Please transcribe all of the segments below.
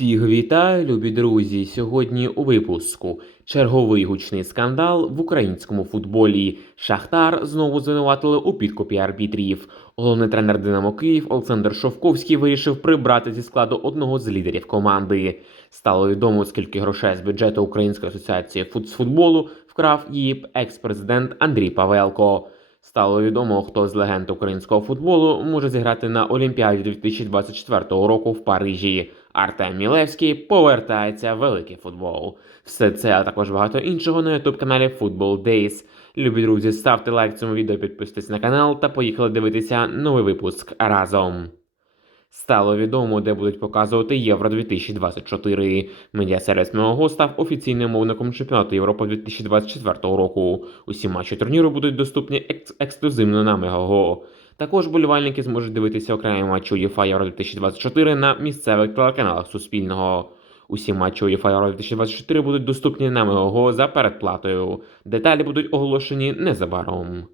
Всіх вітаю, любі друзі! Сьогодні у випуску. Черговий гучний скандал в українському футболі. Шахтар знову звинуватили у підкупі арбітрів. Головний тренер «Динамо Київ» Олександр Шовковський вирішив прибрати зі складу одного з лідерів команди. Стало відомо, скільки грошей з бюджету Української асоціації з футболу вкрав її екс-президент Андрій Павелко. Стало відомо, хто з легенд українського футболу може зіграти на Олімпіаді 2024 року в Парижі. Артем Мілевський повертається в великий футбол. Все це, а також багато іншого на YouTube-каналі Football Days. Любі друзі, ставте лайк цьому відео, підписуйтесь на канал та поїхали дивитися новий випуск разом. Стало відомо, де будуть показувати Євро-2024. Медіасервіс Мегого став офіційним мовником чемпіонату Європи 2024 року. Усі матчі турніру будуть доступні ексклюзивно на Мегого. Також вболівальники зможуть дивитися окремі матчі УЄФА Євро 2024 на місцевих телеканалах Суспільного. Усі матчі УЄФА Євро 2024 будуть доступні на Мегого за передплатою. Деталі будуть оголошені незабаром.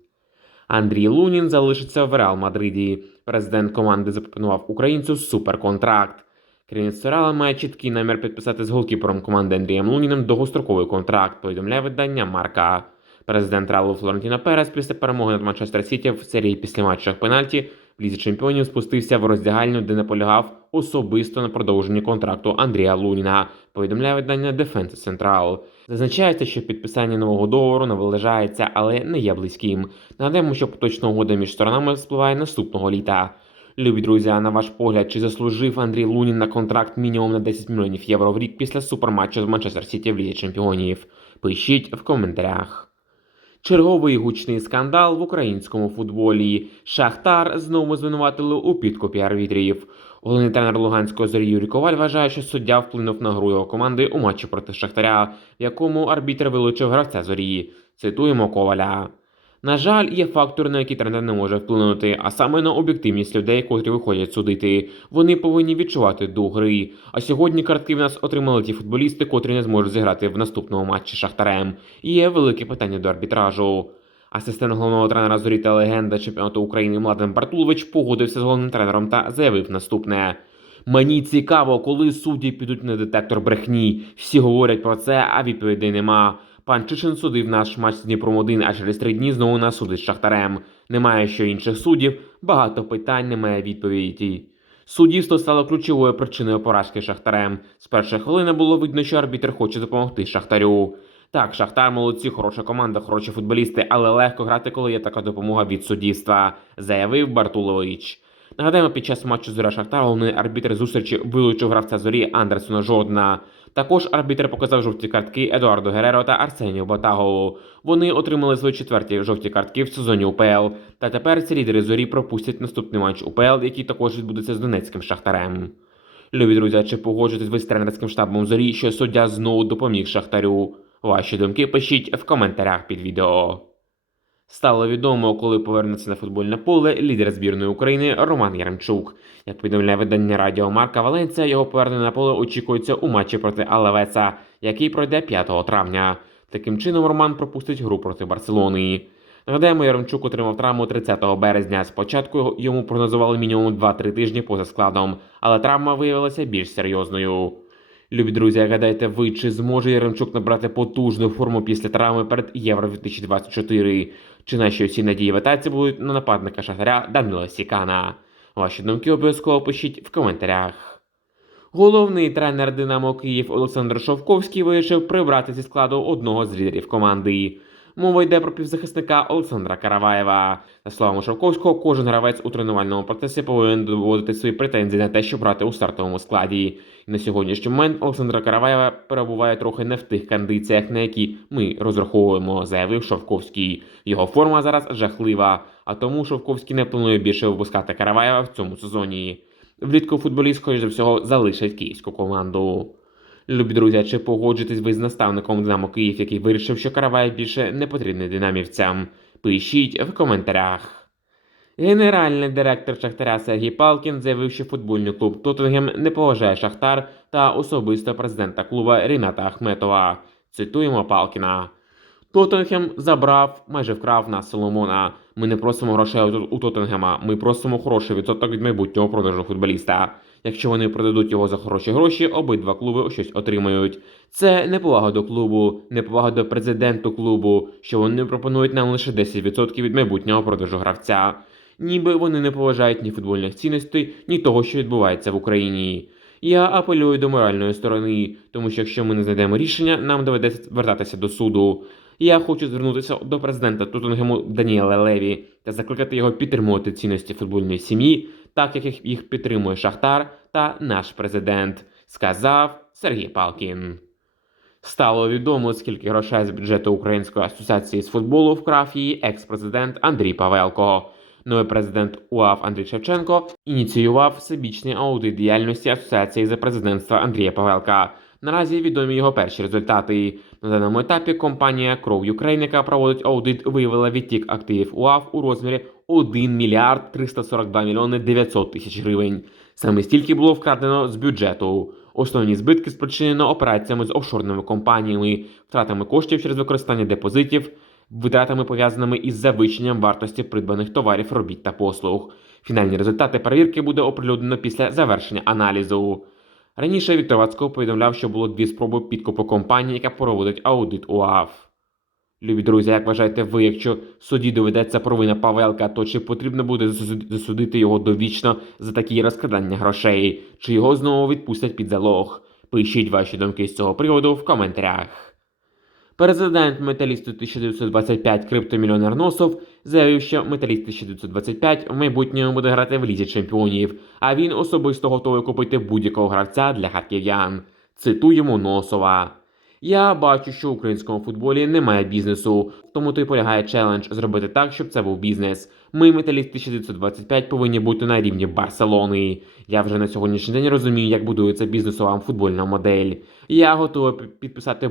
Андрій Лунін залишиться в Реал Мадриді. Президент команди запропонував українцю суперконтракт. Керівництво Реала має чіткий намір підписати з голкіпером команди Андрієм Луніним довгостроковий контракт, повідомляє видання Марка. Президент Реалу Флорентіно Перес після перемоги над Манчестер Сіті в серії післяматчевих пенальті в Лізі чемпіонів спустився в роздягальню, де наполягав особисто на продовженні контракту Андрія Луніна, повідомляє видання Defense Central. Зазначається, що підписання нового договору наближається, але не є близьким. Нагадаємо, що поточна угода між сторонами спливає наступного літа. Любі друзі, а на ваш погляд, чи заслужив Андрій Лунін на контракт мінімум на 10 мільйонів євро в рік після суперматчу з Манчестер Сіті в Лізі чемпіонів? Пишіть в коментарях. Черговий гучний скандал в українському футболі. Шахтар знову звинуватили у підкупі арбітрів. Головний тренер Луганської «Зорі» Юрій Коваль вважає, що суддя вплинув на гру його команди у матчі проти Шахтаря, в якому арбітр вилучив гравця «Зорі». Цитуємо Коваля. На жаль, є фактори, на які тренер не може вплинути, а саме на об'єктивність людей, котрі виходять судити. Вони повинні відчувати дух гри. А сьогодні картки в нас отримали ті футболісти, котрі не зможуть зіграти в наступному матчі з Шахтарем. І є велике питання до арбітражу. Асистент головного тренера «Зорі» та легенда чемпіонату України Младен Бартулович погодився з головним тренером та заявив наступне. Мені цікаво, коли судді підуть на детектор брехні. Всі говорять про це, а відповідей нема. Пан Чишин судив наш матч з Дніпром-1, а через 3 дні знову нас судить з Шахтарем. Немає ще інших суддів, багато питань, немає відповіді. Суддівство стало ключовою причиною поразки Шахтарем. З першої хвилини було видно, що арбітр хоче допомогти Шахтарю. Так, Шахтар молодці, хороша команда, хороші футболісти, але легко грати, коли є така допомога від суддівства, заявив Бартулович. Нагадаємо, під час матчу Зоря-Шахтар головний арбітр зустрічі вилучив гравця Зорі Андерсона Жордана. Також арбітр показав жовті картки Едуарду Гереро та Арсенію Батагову. Вони отримали свої 4-ті жовті картки в сезоні УПЛ. Та тепер ці лідери Зорі пропустять наступний матч УПЛ, який також відбудеться з Донецьким Шахтарем. Любі друзі, чи погоджуєтесь ви з тренерським штабом Зорі, що суддя знову допоміг Шахтарю? Ваші думки пишіть в коментарях під відео. Стало відомо, коли повернеться на футбольне поле лідер збірної України Роман Яремчук. Як повідомляє видання Радіо Марка Валенція, його повернення на поле очікується у матчі проти Алавеса, який пройде 5 травня. Таким чином Роман пропустить гру проти Барселони. Нагадаємо, Яремчук отримав травму 30 березня. Спочатку йому прогнозували мінімум 2-3 тижні поза складом, але травма виявилася більш серйозною. Любі друзі, гадайте ви, чи зможе Яремчук набрати потужну форму після травми перед Євро-2024? Чи наші усі надії в атаці будуть на нападника Шахтаря Данила Сікана? Ваші думки обов'язково пишіть в коментарях. Головний тренер «Динамо Київ» Олександр Шовковський вирішив прибрати зі складу одного з лідерів команди. Мова йде про півзахисника Олександра Караваєва. За словами Шовковського, кожен гравець у тренувальному процесі повинен доводити свої претензії на те, щоб брати у стартовому складі. І на сьогоднішній момент Олександра Караваєва перебуває трохи не в тих кондиціях, на які ми розраховуємо, заявив Шовковський. Його форма зараз жахлива, а тому Шовковський не планує більше випускати Караваєва в цьому сезоні. Влітку футболіст, скоріш за всього, залишить київську команду. Любі друзі, чи погоджуєтесь ви з наставником «Динамо Київ», який вирішив, що Караваєв більше не потрібний динамівцям? Пишіть в коментарях. Генеральний директор Шахтаря Сергій Палкін заявив, що футбольний клуб «Тоттенгем» не поважає Шахтар та особисто президента клуба Ріната Ахметова. Цитуємо Палкіна. «Тоттенгем забрав, майже вкрав нас Соломона. Ми не просимо грошей у Тоттенгема, ми просимо хороший відсоток від майбутнього продажу футболіста. Якщо вони продадуть його за хороші гроші, обидва клуби щось отримають. Це неповага до клубу, неповага до президенту клубу, що вони пропонують нам лише 10% від майбутнього продажу гравця. Ніби вони не поважають ні футбольних цінностей, ні того, що відбувається в Україні. Я апелюю до моральної сторони, тому що якщо ми не знайдемо рішення, нам доведеться звертатися до суду. Я хочу звернутися до президента Тоттенгему Даніела Леві та закликати його підтримувати цінності футбольної сім'ї, так як їх підтримує Шахтар та наш президент, сказав Сергій Палкін. Стало відомо, скільки грошей з бюджету Української асоціації з футболу вкрав її екс-президент Андрій Павелко. Новий президент УАФ Андрій Шевченко ініціював всебічний аудит діяльності асоціації за президентства Андрія Павелка. Наразі відомі його перші результати. На даному етапі компанія Кров Юкрейн, яка проводить аудит, виявила відтік активів УАФ у розмірі 1 мільярд 342 мільйони 900 тисяч гривень. Саме стільки було вкрадено з бюджету. Основні збитки спричинено операціями з офшорними компаніями, втратами коштів через використання депозитів, витратами, пов'язаними із завищенням вартості придбаних товарів, робіт та послуг. Фінальні результати перевірки буде оприлюднено після завершення аналізу. Раніше Віктор Вацко повідомляв, що було 2 спроби підкупу компанії, яка проводить аудит УАФ. Любі друзі, як вважаєте ви, якщо суді доведеться провина Павелка, то чи потрібно буде засудити його довічно за такі розкрадання грошей? Чи його знову відпустять під залог? Пишіть ваші думки з цього приводу в коментарях. Президент Металісту 1925 криптомільйонер Носов заявив, що Металіст 1925 в майбутньому буде грати в Лізі Чемпіонів, а він особисто готовий купити будь-якого гравця для харків'ян. Цитуємо Носова. Я бачу, що в українському футболі немає бізнесу, тому то й полягає челендж зробити так, щоб це був бізнес. Ми, Металіст 1925, повинні бути на рівні Барселони. Я вже на сьогоднішній день розумію, як будується бізнесова футбольна модель. Я готовий підписати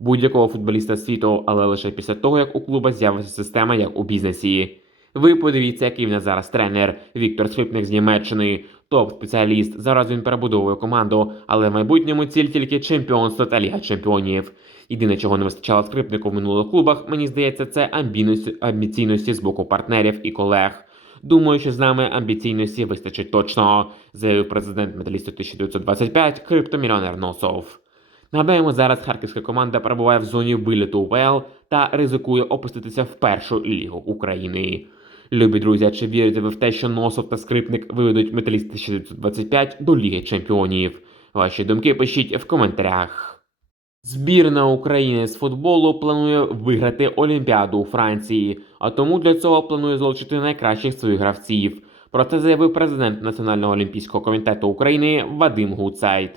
будь-якого футболіста світу, але лише після того, як у клуба з'явиться система, як у бізнесі. Ви подивіться, який в нас зараз тренер Віктор Скрипник з Німеччини, топ-спеціаліст. Зараз він перебудовує команду, але в майбутньому ціль тільки чемпіонство та Ліга Чемпіонів. Єдине, чого не вистачало Скрипнику в минулих клубах, мені здається, це амбіційності з боку партнерів і колег. Думаю, що з нами амбіційності вистачить точно, заявив президент Металісту 1925 криптомільйонер Носов. Нагадаємо, зараз харківська команда перебуває в зоні виліту УПЛ та ризикує опуститися в першу лігу України. Любі друзі, чи вірите ви в те, що Носов та Скрипник виведуть Металіст 1925 до Ліги Чемпіонів? Ваші думки пишіть в коментарях. Збірна України з футболу планує виграти Олімпіаду у Франції, а тому для цього планує залучити найкращих своїх гравців. Про це заявив президент Національного олімпійського комітету України Вадим Гуцайт.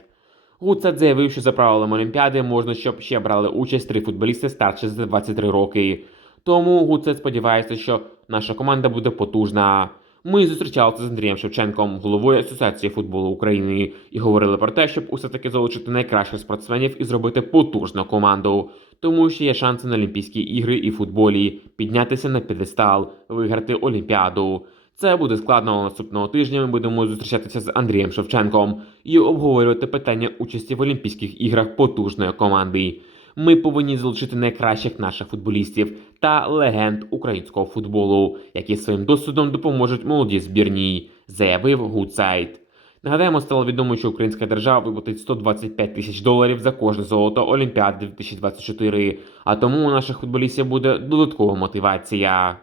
Гуцайт заявив, що за правилами Олімпіади можна, щоб ще брали участь 3 футболісти старші за 23 роки. Тому Гуцайт сподівається, що наша команда буде потужна. Ми зустрічалися з Андрієм Шевченком, головою Асоціації футболу України, і говорили про те, щоб усе-таки залучити найкращих спортсменів і зробити потужну команду. Тому що є шанси на Олімпійські ігри і футболі, піднятися на п'єдестал, виграти Олімпіаду. Це буде складно, наступного тижня ми будемо зустрічатися з Андрієм Шевченком і обговорювати питання участі в Олімпійських іграх потужної команди. Ми повинні залучити найкращих наших футболістів та легенд українського футболу, які своїм досвідом допоможуть молодій збірній, заявив Гуцайт. Нагадаємо, стало відомо, що українська держава виплатить $125 тисяч за кожне золото Олімпіади 2024, а тому у наших футболістів буде додаткова мотивація.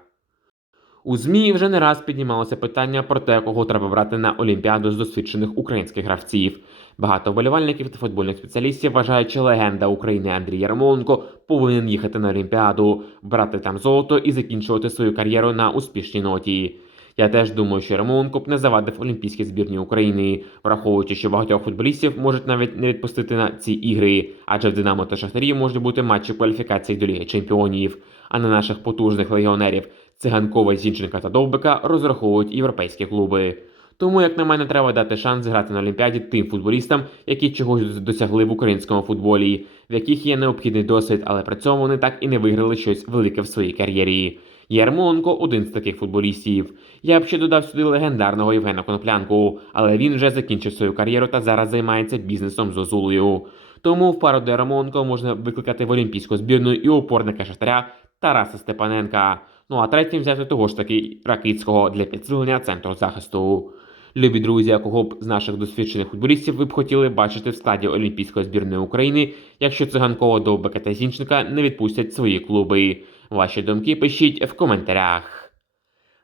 У ЗМІ вже не раз піднімалося питання про те, кого треба брати на Олімпіаду з досвідчених українських гравців. Багато вболівальників та футбольних спеціалістів вважають, що легенда України Андрій Ярмоленко повинен їхати на Олімпіаду, брати там золото і закінчувати свою кар'єру на успішній ноті. Я теж думаю, що Ярмоленко б не завадив олімпійській збірні України, враховуючи, що багатьох футболістів можуть навіть не відпустити на ці ігри, адже в Динамо та Шахтарі можуть бути матчі кваліфікації до Ліги Чемпіонів, а на наших потужних легіонерів Циганкова, Зінченка та Довбика розраховують європейські клуби. Тому, як на мене, треба дати шанс грати на Олімпіаді тим футболістам, які чогось досягли в українському футболі, в яких є необхідний досвід, але при цьому вони так і не виграли щось велике в своїй кар'єрі. Ярмоленко – один з таких футболістів. Я б ще додав сюди легендарного Євгена Коноплянку, але він вже закінчив свою кар'єру та зараз займається бізнесом з Озулею. Тому в пару до Ярмоленко можна викликати в олімпійську збірну і опорника Шахтаря Тараса Степаненка. Ну а третім взяти того ж таки Ракицького для підсилення центру захисту. Любі друзі, а кого б з наших досвідчених футболістів ви б хотіли бачити в складі Олімпійської збірної України, якщо Циганкова, Довбика та Зінченка не відпустять свої клуби? Ваші думки пишіть в коментарях.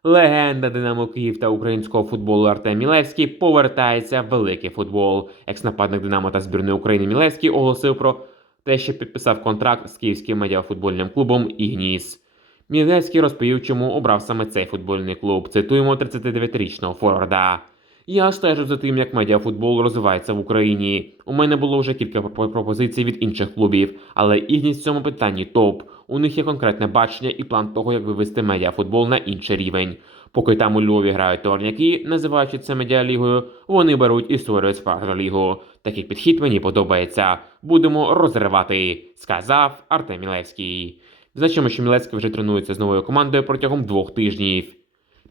Легенда Динамо Київ та українського футболу Артем Мілевський повертається в великий футбол. Екс-нападник Динамо та збірної України Мілевський оголосив про те, що підписав контракт з київським медіафутбольним клубом «Ігніс». Мілевський розповів, чому обрав саме цей футбольний клуб. Цитуємо 39-річного форварда. «Я стежу за тим, як медіафутбол розвивається в Україні. У мене було вже кілька пропозицій від інших клубів, але «Ігніс» в цьому питанні топ. У них є конкретне бачення і план того, як вивести медіафутбол на інший рівень. Поки там у Львові грають товарняки, називаючи це медіалігою, вони беруть і створюють справжню лігу. Такий підхід мені подобається. Будемо розривати», – сказав Артем Мілевський. Значимо, що Мілевський вже тренується з новою командою протягом 2 тижнів.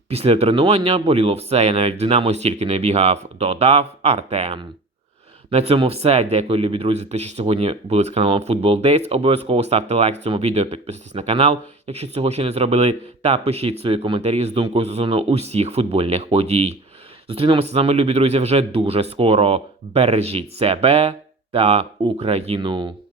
Після тренування боліло все, я навіть в Динамо стільки не бігав, додав Артем. На цьому все. Дякую, любі друзі, за те, що сьогодні були з каналом Football Days. Обов'язково ставте лайк цьому відео, підписуйтесь на канал, якщо цього ще не зробили, та пишіть свої коментарі з думкою стосовно усіх футбольних подій. Зустрінемося з вами, любі друзі, вже дуже скоро. Бережіть себе та Україну!